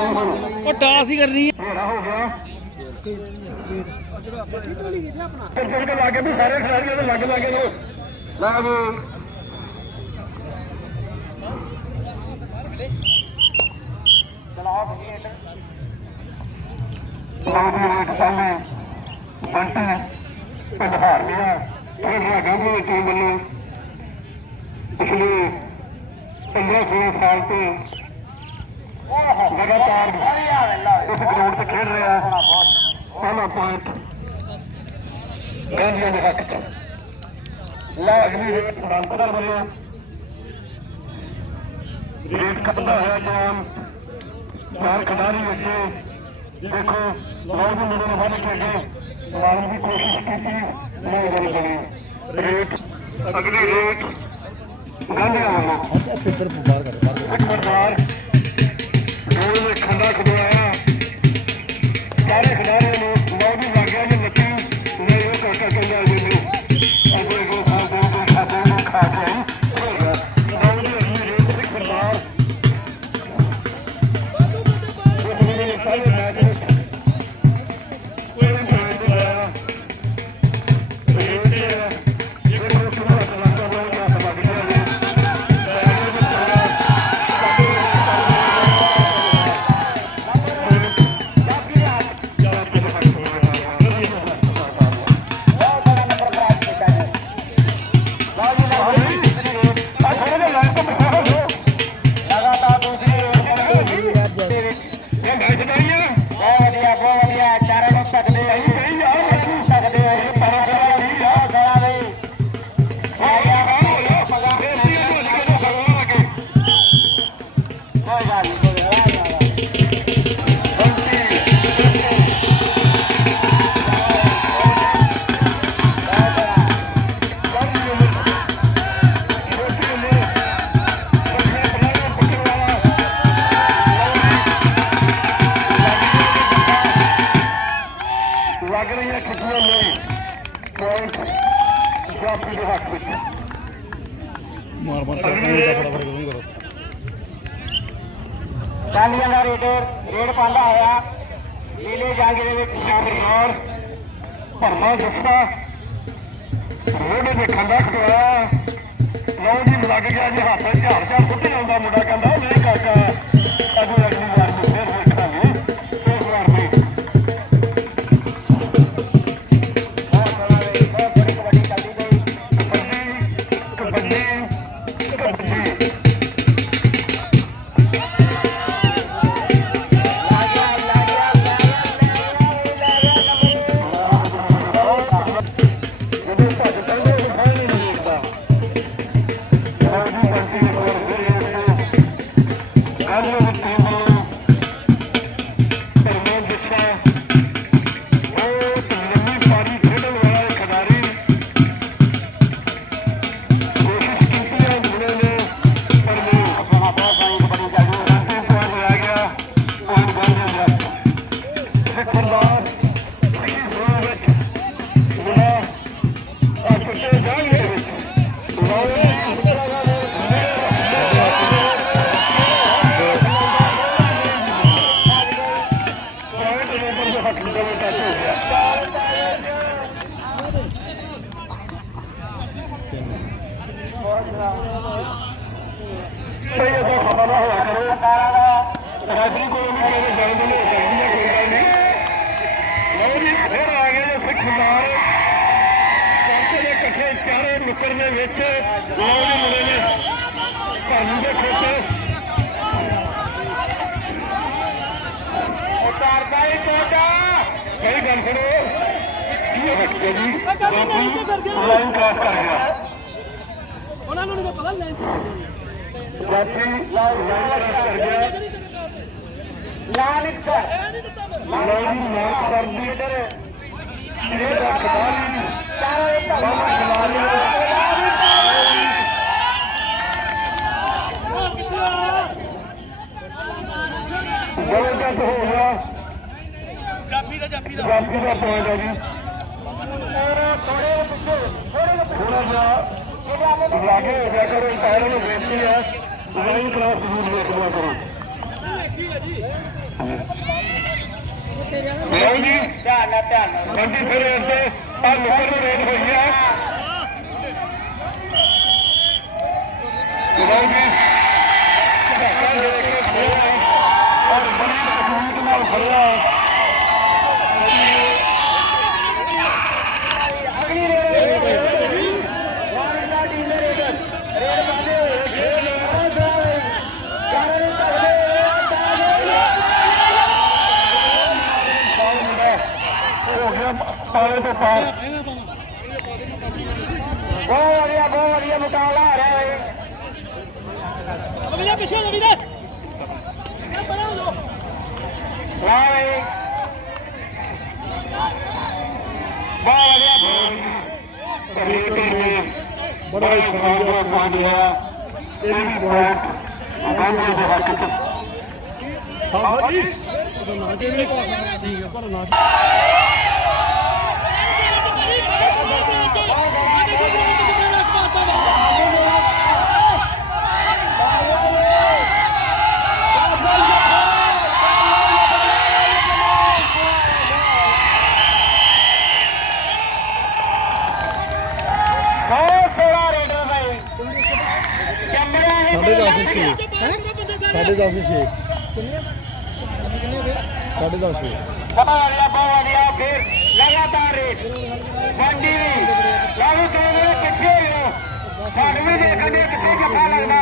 ਉਹ ਟਾਸ ਹੀ ਕਰਨੀ ਹੈ ਹੋਣਾ ਹੋ ਗਿਆ ਫਿਰ ਫਿਰ ਕੇ ਲਾਗੇ ਵੀ ਸਾਰੇ ਖਿਡਾਰੀ ਉਹਦੇ ਲੱਗ ਲੱਗੇ ਨੂੰ ਲੈ ਵੀ ਚਲਾਓ ਵੀ ਰੇਟ ਸਾਹਮਣੇ ਬੰਟੀ ਪਿੰਡ ਹਾਰਨੀਆ ਖੇਡ ਰਿਹਾ ਗਾਂਧੀ ਟੀਮ ਵੱਲੋਂ ਪਿਛਲੇ 15 16 ਸਾਲ ਤੋਂ ਲਗਾਤਾਰ ਇਸ ਗਰਾਊਂਡ ਤੇ ਖੇਡ ਰਿਹਾ ਹੈ ਪਹਿਲਾ ਪੁਆਇੰਟ ਗਾਂਧੀਆਂ ਦੇ ਹੱਕ ਚ ਲੈ ਅਗਲੀ ਰੇਟ ਫਰਾਂਸਰ ਵੱਲੋਂ ਰੇਟ ਕੱਟਦਾ ਹੋਇਆ ਜਵਾਨ ਚਾਰ ਖਿਡਾਰੀ ਅੱਗੇ ਦੇਖੋ ਬਹੁਤ ਮੁੰਡੇ ਨੇ ਵੱਧ ਕੇ ਅੱਗੇ ਮਾਰਨ ਦੀ ਕੋਸ਼ਿਸ਼ ਕੀਤੀ ਨਹੀਂ ਬਣੀ ਬਣੀ ਰੇਟ ਅਗਲੀ ਰੇਟ ਗਾਂਧੀਆਂ ਵੱਲੋਂ ਪੇਪਰ ਬਾਹਰ ਕਰ ਇੱਕ ਸਰਦਾਰ ਢੋਲ ਵਿੱਚ ਖੰਡਾ ਖਦਵਾਇਆ ਸਾਰੇ ਖਿਡਾਰੀਆਂ ਨੂੰ ਮੌਜ ਮਾਰ ਮਾਰ ਕੇ ਨਹੀਂ ਤਾਂ ਫਟਾਫਟ ਕਿਉਂ ਕਰੋ। ਕਾਲੀਆਂ ਦਾ ਰੇਡਰ ਰੇਡ ਪਾਉਂਦਾ ਹੋਇਆ। ਨੀਲੇ ਜੰਗ ਦੇ ਵਿੱਚ ਸ਼ਾਮਿਲ ਭਰਮਾ ਜੱਫਾ ਰੋਡੇ ਦੇ ਖੰਡਾ ਖੜਾਇਆ ਲਓ ਜੀ, ਲੱਗ ਗਿਆ ਜੀ, ਹੱਥ ਝਾੜ ਝਾੜ ਸੁੱਟੇ ਆਉਂਦਾ ਮੁੰਡਾ ਹਾਜ਼ਰੀ ਕੋਲ ਵੀ ਕਿਹਦੇ ਜਾਣਦੇ ਨੇ ਚਾਹੀਦੀ ਹੈ ਕੋਈ ਗੱਲ ਨਹੀਂ ਲਓ ਜੀ ਫਿਰ ਆ ਗਏ ਨੇ ਸਿੱਖ ਮਾਰ ਦੇ ਇਕੱਠੇ ਚਾਰੇ ਨੁੱਕਰ ਦੇ ਵਿੱਚ। ਜੀ ਮੁੰਡੇ ਨੇ। ਭਾਨੂੰ ਦੇ ਖੋਤੇ ਉਤਾਰ ਪਾਈ ਕੋਟਾ। ਸਹੀ ਗੱਲ ਸੁਣੋ। ਕੀ ਹੈ ਬੱਚੇ ਜੀ। ਬਾਪੂ ਲਾਈਨ ਕ੍ਰਾਸ ਕਰ ਗਿਆ। ਉਹਨਾਂ ਨੂੰ ਨਹੀਂ ਪਤਾ ਲੈਣ ਬਾਪੂ ਲਾਈਨ ਕ੍ਰਾਸ ਕਰ ਗਿਆ। ਲਾਲ ਇੱਕ ਸਰ ਲਓ ਜੀ ਮਾਰਕ ਕਰ ਦੀ ਇਧਰ। ਇਹ ਦਾ ਹੋ ਗਿਆ ਪੁਆਇੰਟ ਹੈ ਜੀ ਥੋੜਾ ਜਿਹਾ ਲਾਗੇ ਹੋ ਗਿਆ ਕਰੋ ਟਾਇਰ ਨੂੰ ਵੇਚਦੀ ਹੈ ਲਾਈਨ ਕ੍ਰਾਸ ਜ਼ਰੂਰ ਵੇਖਣਾ ਕਰੋ ਲਓ ਜੀ, ਧਿਆਨ ਨਾਲ ਧਿਆਨ ਨਾਲ। ਗੱਡੀ ਫਿਰ ਇੱਥੇ ਆ ਨੁਕਰ ਨੂੰ ਰੇਡ ਹੋਈ ਹੈ ਲਓ ਜੀ ਧੱਕਾ ਦੇ ਕੇ ਖੜਿਆ ਹੈ ਔਰ ਬੜੀ ਤਕਲੀਫ ਨਾਲ ਖੜਿਆ ਹੈ ਅਗਲੀ ਰੇਡ ਵਾਰਨਾ ਟੀਮ ਦੇ ਰੇਡ ਰੇਡ ਬੰਦੇ ਹੋਏ ਰੇਡ ਚਾਰੇ ਚੱਲਦੇ ਹੋ ਗਿਆ ਪਾਲੇ ਬਹੁਤ ਵਧੀਆ ਬਹੁਤ ਵਧੀਆ ਮੁਕਾਬਲਾ ਆ ਰਿਹਾ ਹੈ ਅਭਿਦਾ ਪਿੱਛੇ ਅਭਿਦਾ ਵਾਹ ਬਈ ਬਹੁਤ ਵਧੀਆ ਕਰੀ ਬੜਾ ਹੀ ਸਮਾਂ ਪਾ ਇਹ ਵੀ ਬਹੁਤ ਸਾਹਮਣੇ ਦੇ ਹੱਕ ਚ ਹਾਂ ਜੀ ਨਾ ਜੇ ਵੀ ਠੀਕ ਹੈ ਪਰ ਨਾ ਬਹੁਤ ਸੋਹਣਾ ਰੇਡਰ ਭਾਈ ਚੰਬੜਾ ਹੈ ਸਾਢੇ ਦਸ ਛੇ ਸਾਢੇ ਦਸ ਛੇ ਸਾਢੇ ਦਸ ਛੇ ਬਹੁਤ ਵਧੀਆ ਬਹੁਤ ਵਧੀਆ ਫਿਰ ਲਗਾਤਾਰ ਰੇਟ ਬੰਡੀ ਵੀ। ਲਾਲੂ ਕਹਿੰਦੇ ਪਿੱਛੇ ਹੋ ਸਾਨੂੰ ਵੀ ਦੇਖਣ ਦੇ ਕਿੱਥੇ ਜੱਫਾ ਲੱਗਦਾ?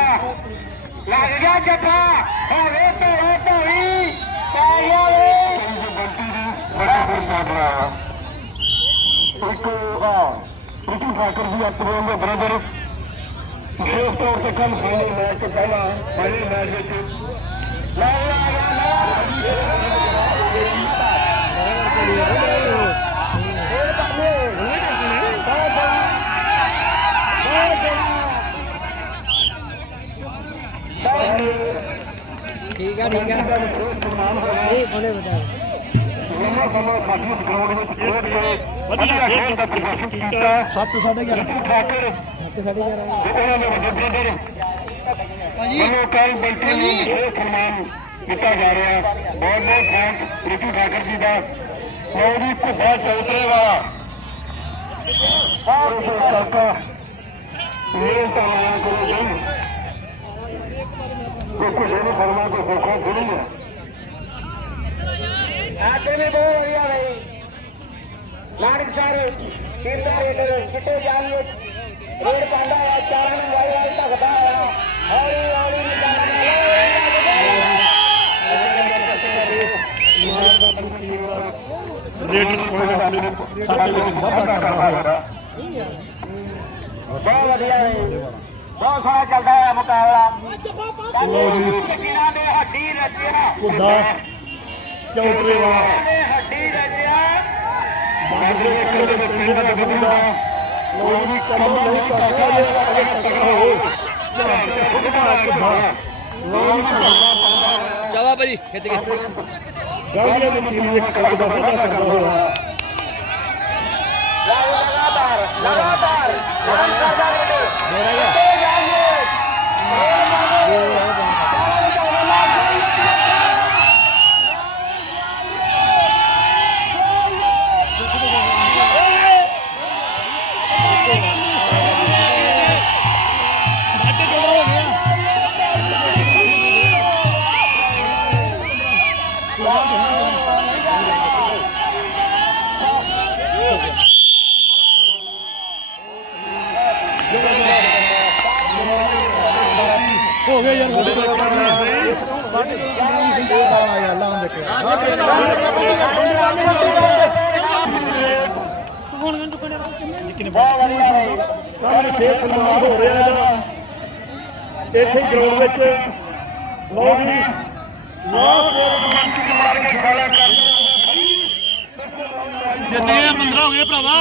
ਲੱਗ ਗਿਆ ਜੱਫਾ। ਹੋਵੇ ਧੋਏ ਧੋਈ ਪੈ ਗਿਆ ਵੇ। ਬੜਾ ਬੰਦਾ ਬਣਾ ਇੱਕ ਆ ਪ੍ਰੀਤੀ ਠਾਕਰ ਜੀ ਆਪਣੇ ਦੇ ਬ੍ਰਦਰ। ਜਿਹੜੇ ਤੋਂ ਕੱਲ ਫਾਈਨਲ ਮੈਚ ਤੋਂ ਪਹਿਲਾਂ ਫਾਈਨਲ ਮੈਚ ਵਿੱਚ ਲਾ ਲਾ ਲਾ ਠੀਕ ਹੈ ਠੀਕ ਹੈ ਵਧੀਆ ਖੇਡ ਦਾ ਪ੍ਰਦਰਸ਼ਨ ਕੀਤਾ 7 11 ਪ੍ਰੀਤੀ ਠਾਕਰ ਤੇ ਸਾਡੀ ਬੈਠੇ ਨੂੰ ਵਿਸ਼ੇਸ਼ ਸਨਮਾਨ ਦਿੱਤਾ ਜਾ ਰਿਹਾ ਹੈ ਬਹੁਤ ਬਹੁਤ ਥੈਂਕਸ ਪ੍ਰੀਤੀ ਠਾਕਰ ਜੀ ਦਾ ਉਹ ਵੀ ਭੁੱਖਾ ਚੌਧਰੇ ਵਾਲਾ ਬਹੁਤ ਬਹੁਤ ਮੇਰੇ ਤਾਂ ਕਰੋ ਜੀ ਉਹ ਕਿਸੇ ਫਰਮਾ ਕੋ ਭੁੱਖਾ ਥੋੜੀ ਹੈ ਸਾਰੇ ਕਿੰਨਾ ਰੇਡਰ ਕਿਤੇ ਜਾਈਏ ਰੇਡ ਪਾਉਂਦਾ ਹੈ ਚਾਰਾਂ ਨੂੰ ਵਾਈ ਵਾਈ ਧੱਕਦਾ ਹੈ। ਹੌਲੀ ਹੌਲੀ ਨਿਕਾਲਣਾ ਰੇਟ ਕੋਈ ਆਪਣੇ ਸਾਤੇ ਵਿੱਚ ਵਾਧਾ ਕਰਦਾ ਹੋਇਆ। ਬਹੁਤ ਵਧੀਆ ਹੈ ਬਹੁਤ ਸੋਹਣਾ ਚੱਲਦਾ ਹੈ ਮੁਕਾਬਲਾ। ਕਿਨਾਂ ਦੇ ਹੱਡੀ ਰਚਿਆ ਵਾਲਾ ਨੇ ਹੱਡੀ ਰਚਿਆ। ਬਾਂਦਰੇ ਇੱਕ ਦੇ ਵਿੱਚ ਪਿੰਡ ਦਾ ਬੰਦਾ ਲੋਕ ਵੀ ਕੰਮ ਨਹੀਂ ਕਰਦਾ ਜੇ ਅਗੇ ਤਕੜਾ ਹੋ। ਚਵਾ ਭਾਜੀ ਖਿੱਚ ਕੇ। ਗਾਲੀਆਂ ਦੀ ਟੀਮ ਇੱਕ ਕੰਮ ਦਾ ਵਾਧਾ ਕਰਦਾ ਹੋਇਆ। ਲਗਾਤਾਰ ਲਗਾਤਾਰ। ਲਗਾਤਾਰ ਹੋ ਗਿਆ ਯਾਰ। ਸਾਡੇ ਸਾਡੇ ਯਾਰ ਲਾਂ ਦੇਖਿਆ ਬਹੁਤ ਵਧੀਆ ਹੈ ਕੱਲ ਫੇਰ ਸਨਮਾਨ ਹੋ ਰਿਹਾ ਇਹਦਾ ਇੱਥੇ ਗਰਾਊਂਡ ਵਿੱਚ ਲਓ ਜੀ। ਮਾਰ ਕੇ ਖਾਲਾ ਕਰ ਜਿੱਤ ਗਏ 15 ਹੋ ਗਏ ਭਰਾਵਾ।